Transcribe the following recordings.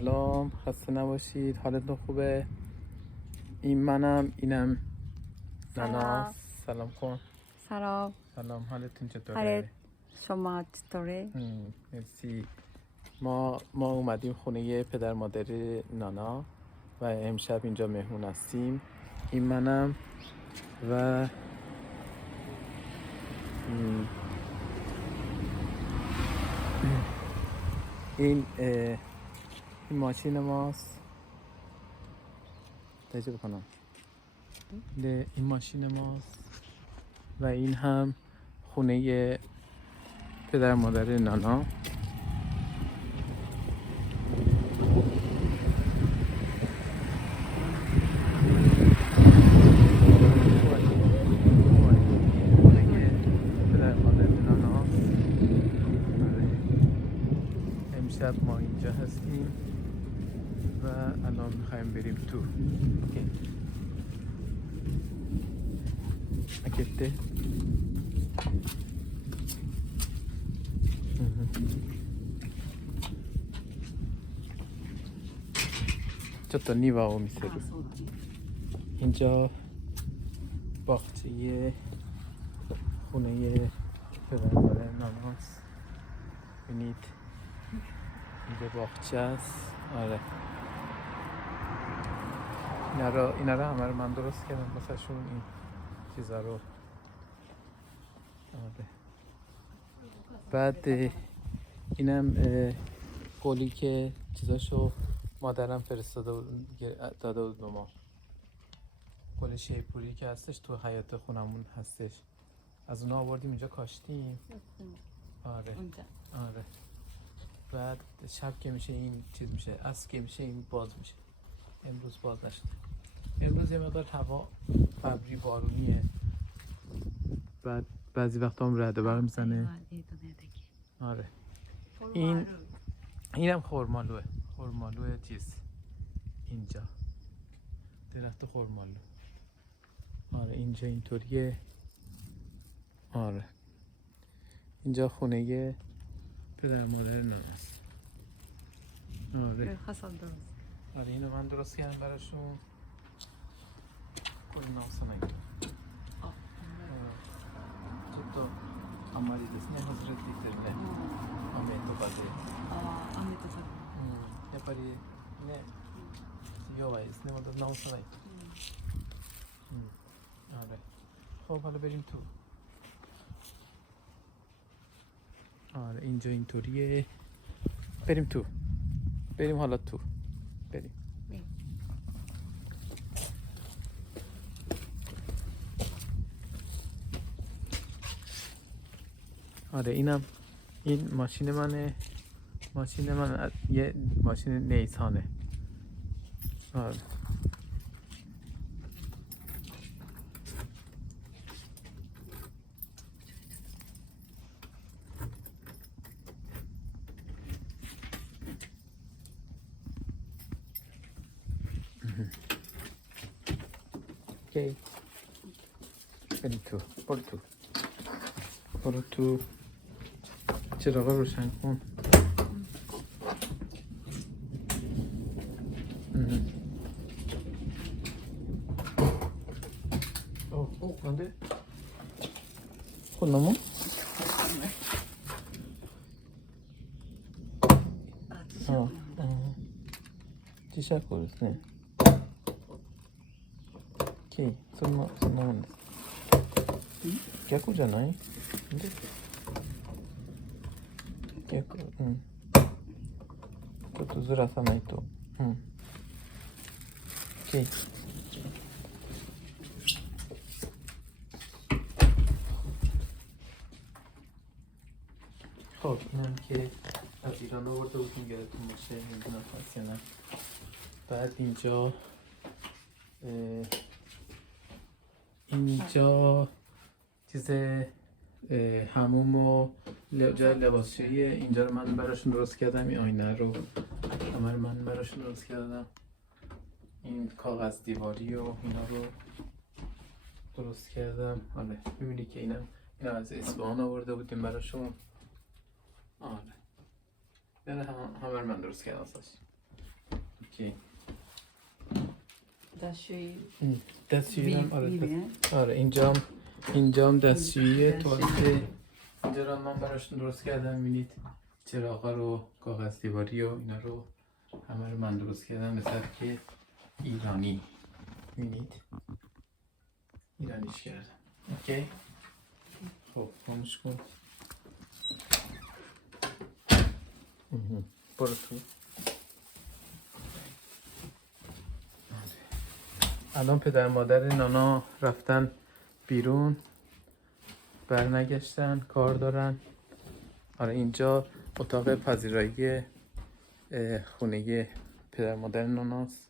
سلام، خسته نباشید. حالتون خوبه؟ این منم، اینم نانا. سلام کن. سلام. حالتون چطوره؟ حالت شما چطوره؟ مرسی. ما اومدیم خونه پدر مادر نانا و امشب اینجا مهمون هستیم. این منم و این ماشین ماست. تجربه کنم. این ماشین ماست و این هم خونه پدر مادر نانا. امشب ما اینجا هستیم و الان میخوایم بریم تو. اوکی. اکیده.ちょっと庭を見せる。اینجا باغچه خونه پدر مادر ناناست. ببینید اینجا باغچه است. آره، اینا رو همه رو من درست کردم واسه شون. این چیزا رو. آره. بعد اینم گلی که چیزاشو مادرم داده بود به ما. گل شیپوری که هستش تو حیاط خونمون هستش. از اونها آوردیم اینجا کاشتیم. آره. آره. بعد شب که میشه این چیز میشه، عصر که میشه این باز میشه. امروز باز نشده. امروز یه مقدار هوا ابری بارونیه. بعد بعضی وقتا هم رعد و برق میزنه. آره. اینم خرمالوه. خرمالوه چیز اینجا درخت خرمالو. آره اینجا اینطوریه. آره اینجا خونه پدر مادر ناناست. آره. آره اینو من درست کردم براشون. کلی نامسا نگید.ちょっとあんまりですね、外れてきてるね。雨とかで。雨とか。やっぱりね、弱いですね。また直さないと。آره. خب حالا بریم تو. آره اینجا اینطوریه. بریم تو. بریم حالا تو. بریم. آره این ماشین منه. ماشین من یه ماشین نیسانه. آره. اوکی. بریم تو. برو تو. چراغ روشن کن.なんでこんなもん？磁石ですね。そんなもんです。逆じゃない？で逆、ちょっとずらさないと。خب اینم که از ایران آورده بودیم یادتون باشه، نمیدونم هست یا نه. بعد اینجا چیز حموم و جای لباسشویی. اینجا رو من براشون درست کردم. این آینه رو همه من براشون درست کردم. این کاغذ دیواری و اینا رو درست کردم. آره ببینی که اینا از اصفهان آورده بودیم براشون. آره همه من درست کردم اساس. اوکی. دستشویی دستشویی هم می‌بینه. آره اینجام دستشوییه. دستشویی. توالت اینجا رو من براشون درست کردم. می‌بینید چراغا رو، کاغذ دیواری و اینا رو همه رو من درست کردم به سبک ایرانی. می‌بینید ایرانیش کردم. اوکی. خب خاموش کن. برو تو. الان پدر مادر نانا رفتن بیرون، برنگشتن، کار دارن. آره اینجا اتاق پذیرایی خونه پدر مادر ناناست.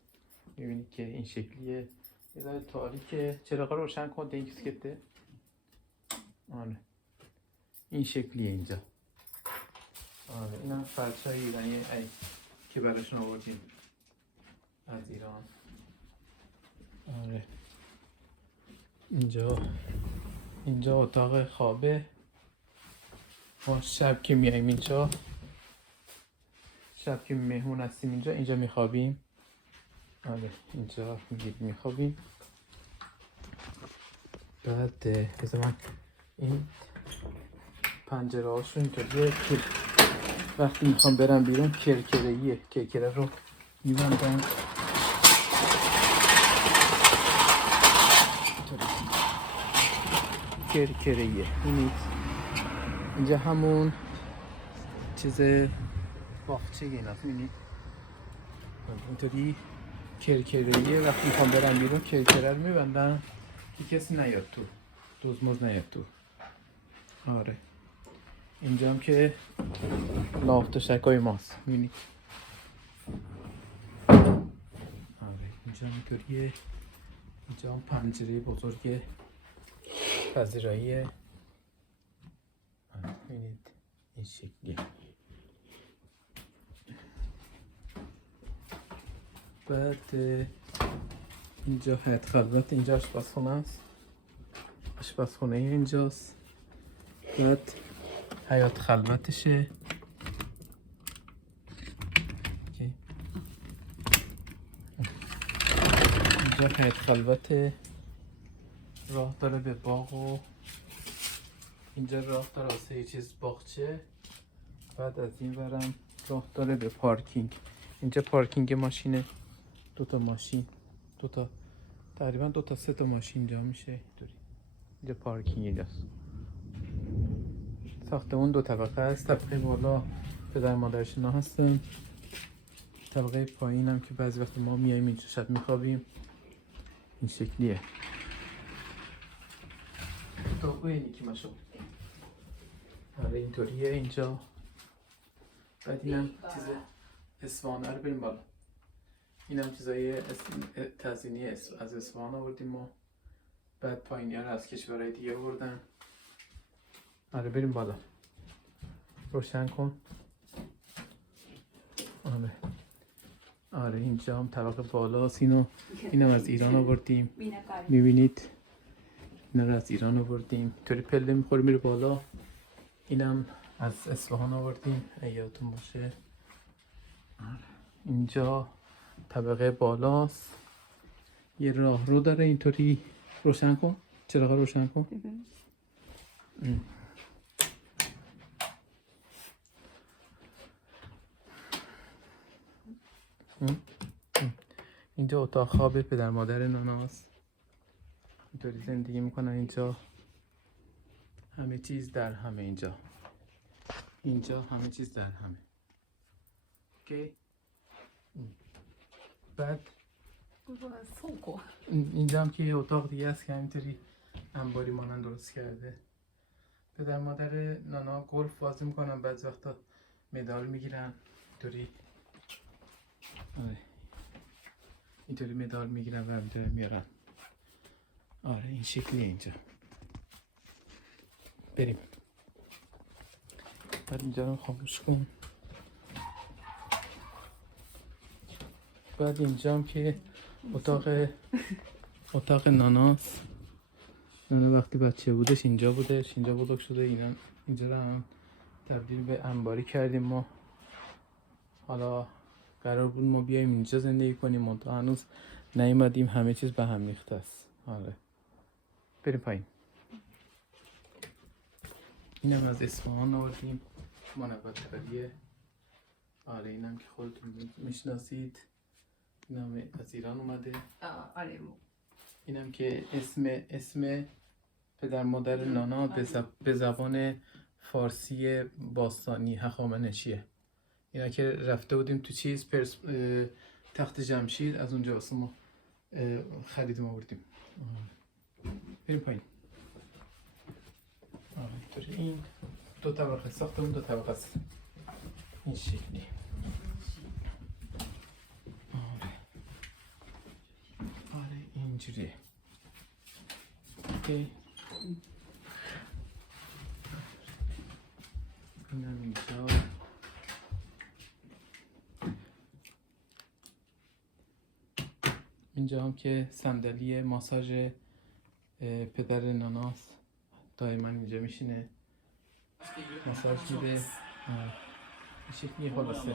میبینید که این شکلیه. یه ذره تاریکه. چراغا رو روشن کن. دیگه سکته. آره این شکلیه اینجا. آره این هم فرشای ایرانی که براشون آوردیم از ایران. آره اینجا اتاق خوابه. ما شب که میایم اینجا، شب که مهمون هستیم اینجا میخوابیم. آره اینجا میخوابیم. بعد بذار من این پنجره هاشون اینطوریه که وقتی میخوام برم بیرون کرکره‌ایه. کرکره رو میبندم. کرکره‌ایه. اینجا همون چیز باغچه اینا می‌بینید. اینطوری کرکره‌ایه. وقتی میخوام برم بیرون کرکره رو میبندم که کسی نیاد تو، دزمز نیاد تو. آره اینجا هم که لافت و شکای ماست. می‌بینید. آره اینجا اینطوریه. اینجا هم پنجره بزرگ پذیراییه. می‌بینید این شکلیه. بعد اینجا حیاط خلوت. اینجا آشپزخونه است. آشپزخونه اینجاست. بعد حیاط خلوتشه. اوکی. اینجا حیاط خلوت، راه داره به باغ و اینجا راه داره واسه یه چیز باغچه. بعد از این ورم راه داره به پارکینگ. اینجا پارکینگ ماشینه. دوتا ماشین، تقریبا دو تا سه تا ماشین جا میشه اینطوری. اینجا پارکینگ اینجاست. ساختمون 2 طبقه است. طبقه بالا پدر مادرش اینا هستن. طبقه پایین هم که بعضی وقت ما میایم اینجا شب میخوابیم. این شکلیه. تو اینی که ماشو. آره اینطوریه اینجا. بعد اینم چیز اسوانه رو بریم بالا. اینم چیزای تزیینی از اصفهان آوردیم ما. بعد پایینی ها رو از کشورهای دیگه آوردن. آره بریم بالا. روشن کن. آره اینجا هم طبقه بالاست. اینم از ایران آوردیم. میبینید اینا رو از ایران آوردیم. طوری پله میخوری میره بالا. اینم از اصفهان آوردیم یادتون باشه. اینجا طبقه بالاست. یه راه رو داره اینطوری. روشن کن. چراغ روشن کن. اینجا اتاق خواب پدر مادر ناناست. اینطوری زندگی میکنن اینجا. همه چیز در همه اینجا همه چیز در همه. اوکی. بعد اینجا هم که یه اتاق دیگه است که همینطوری انباری مانند درست کرده. پدر مادر نانا گلف بازی میکنن. بعضی وقتا مدال میگیرن اینطوری. آره اینطوری مدال میگیرن و اینطوری میارن. آره این شکلیه اینجا. بریم. بعد اینجا رو خاموش کن. بعد اینجا هم که اتاق ناناست. نانا وقتی بچه بودش اینجا بزرگ شده. اینجا رو هم تبدیل به انباری کردیم ما. حالا قرار بود ما بیایم اینجا زندگی کنیم، منتها هنوز نیومدیم، همه چیز به هم ریخته است. آره بریم پایین. اینم از اصفهان آوردیم، منوت‌تریه. آره اینم که خودتون میشناسید. اینم از ایران اومده. آره اینم که اسم پدر مادر نانا به زبان فارسی باستانی هخامنشیه. اینا که رفته بودیم تو چیز تخت جمشید، از اونجا واسه ما خریدیم آوردیم. بریم پایین. این دو طبقه ساختمون، دو طبقه است. این شکلی. آره اینجوریه. اوکی. اینم اینجا. اینجا هم که صندلی ماساژ پدر ناناست، دائما اینجا میشینه ماساژ میده. این شکلی خلاصه همه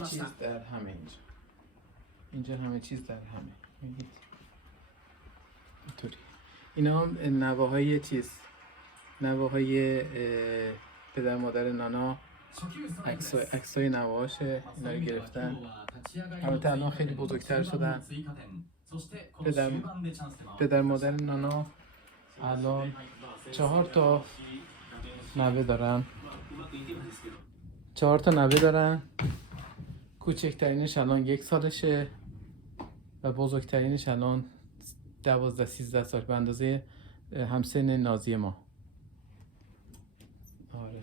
چیز در همه اینجا همه چیز در همه. میگید اینطوری. اینا هم نواهای پدر مادر نانا، عکسای نواهاشه. اینا رو گرفتن. البته الان خیلی بزرگتر شدن. پدر مادر نانا الان 4 تا نوه دارن. 4 تا نوه دارن. کوچکترینش الان 1 سالشه و بزرگترینش الان 12-13 سال، به اندازه همسن نازی ما. آره.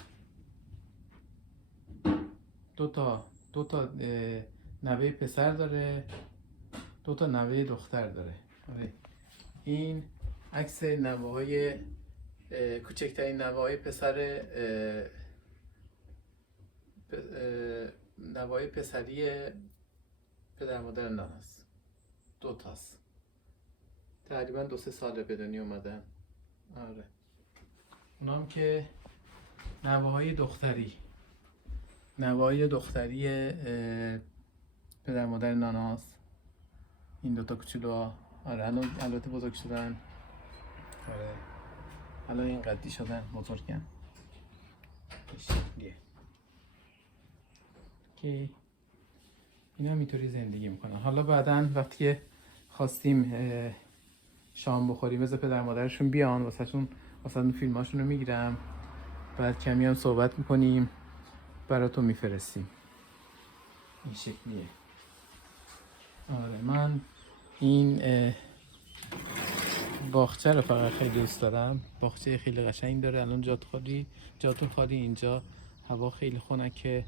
دو تا نوه پسر داره، 2 تا نوه دختر داره. آره. این عکس نوه‌های کوچکترین نوه‌های نوه‌های پسری پدر مادر ناناست. 2 تاست. تقریبا 2-3 ساله به دنیا اومدن. آره. اونام که نوه‌های دختری پدر مادر ناناست. این 2 تا کوچولوها. آره البته بزرگ شدن. آره الان این قدی شدن، بزرگن. شکلیه که اینا اینطوری زندگی میکنن. حالا بعداً وقتی که خواستیم شام بخوریم مثل پدر مادرشون بیان واسه فیلماشون رو میگیرم، بعد کمی هم صحبت میکنیم، براتون میفرستیم. این شکلیه. آره من این باغچه رو فقط خیلی دوست دارم. باغچه خیلی قشنگ داره. الان جاتون خالی. اینجا هوا خیلی خنکه،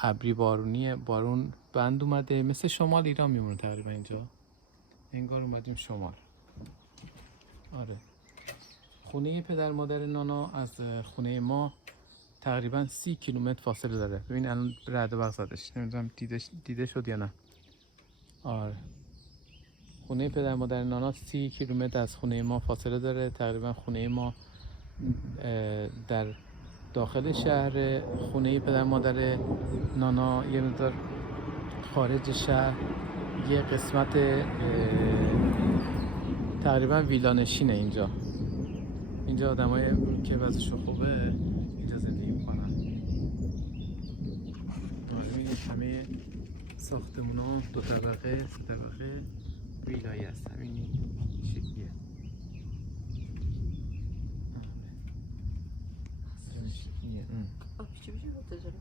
ابری بارون بند اومده، مثل شمال ایران میمونه تقریبا. اینجا انگار اومدیم شمال. آره خونه پدر مادر نانا از خونه ما تقریبا 30 کیلومتر فاصله داره. ببین الان رعد و برق زدش، نمیدونم دیده شد یا نه. آره خونه پدر مادر نانا 30 کیلومتر از خونه ما فاصله داره. تقریبا خونه ما در داخل شهر، خونه پدر مادر نانا یه مقدار خارج شهر، یه قسمت تقریبا ویلانشینه. اینجا آدمای که وضعشون خوبه اینجا زندگی میکنن. همه ساختمونا 2 طبقه 3 طبقه ویلایی هست. همین شکلیه.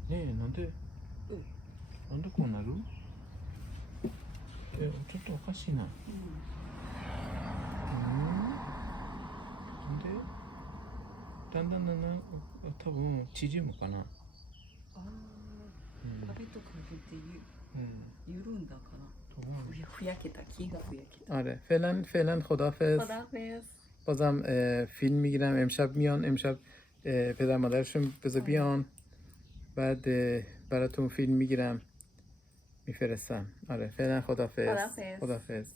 ねえなんでこうなる？ちょっとおかしいな。なんで？だんだん多分縮むかな。壁と壁って緩んだかな。ふやけた、木がふやけた。آره فعلا خداحافظ. بازم فیلم میگیرم. امشب پدر مادرشون بذار بیان، بعد براتون فیلم میگیرم میفرستم. آره فعلا خداحافظ.